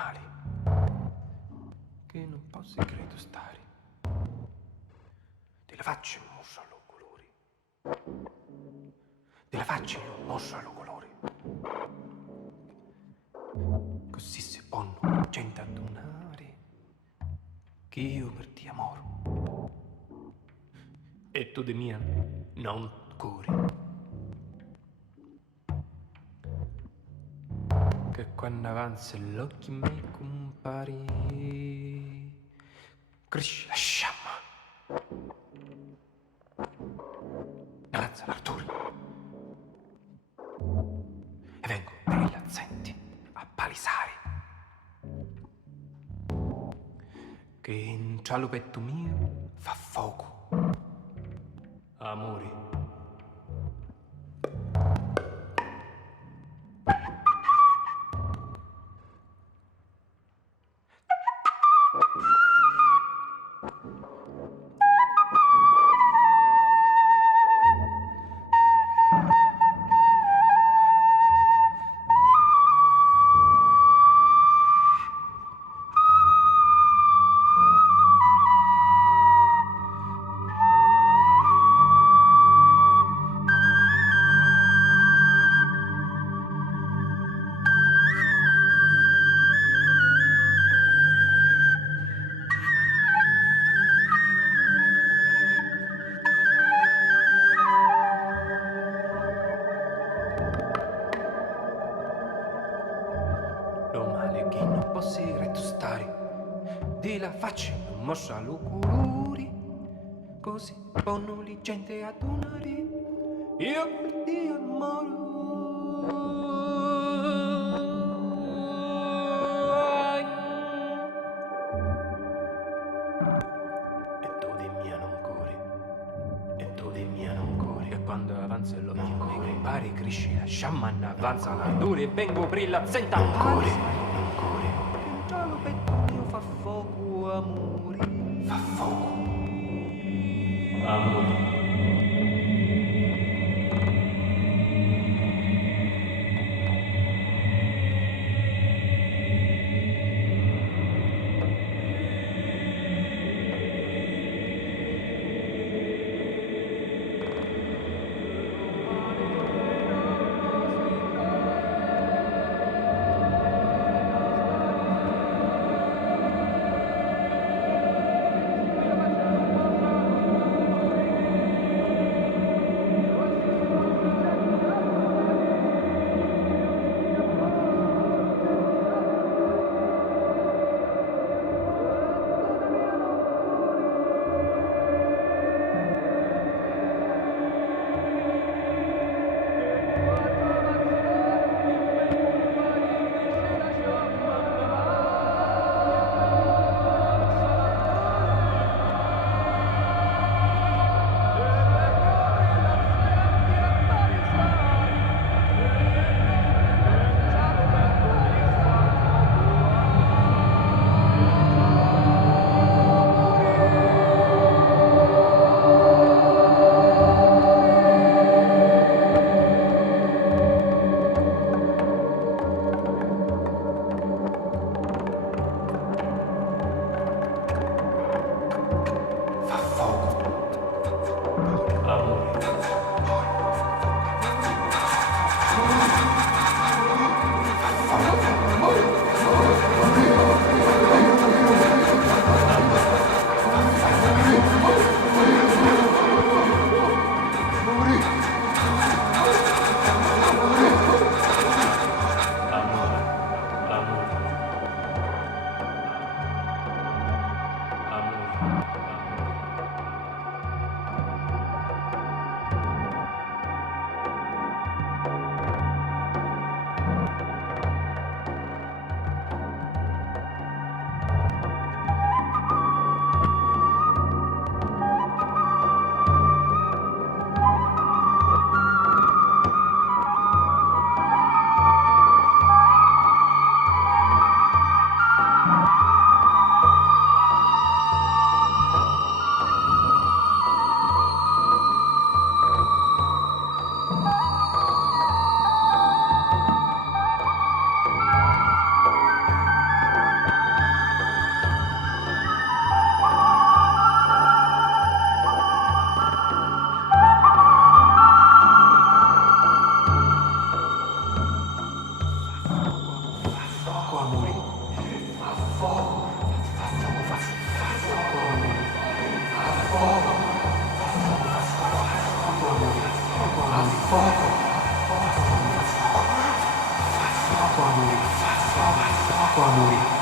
male, che non posso credo stare. Te la faccio in mosso allo colori. Te la faccio in mosso allo colori. Così si ponno gente a donare, che io per ti amoro. E tu di mia non curi. Che quando avanza l'occhio mi compari, cresce la sciamma, avanza l'Arturo, e vengo per i lazzenti a palisare, che in cialupetto mio fa fuoco, amore. Lo male che non posso retto stare, di la faccia non mossa lo colori, così ponno li gente a donare, io per ti amoro. E tu di mia non curi, e tu di mia non curi, e quando avanza l'occhio mi compare cresce la sciamma, avanza l'ardore e vengo brilla zenta non curi, non curi, che già lo petto mio fa fuoco amore, fa fuoco amore. fuoco amore, fa fuoco, fa fuoco, fa fuoco amore, fa fuoco, fa fuoco, fa fuoco amore, fa fuoco, fa fuoco amore, fa fuoco amore.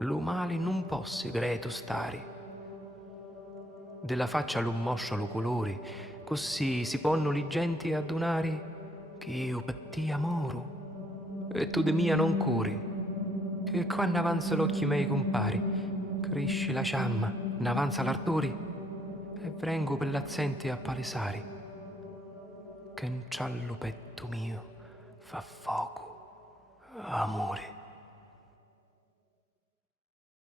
Lu male non può segreto stare, della faccia lu moscia lu colori, così si ponno li genti adunare, che io per te amoro, e tu de mia non curi, che quando avanza l'occhi miei compari, cresci la ciamma, n'avanza l'artori, e vengo per l'azzenti a palesari, che in ciallo petto mio fa fuoco.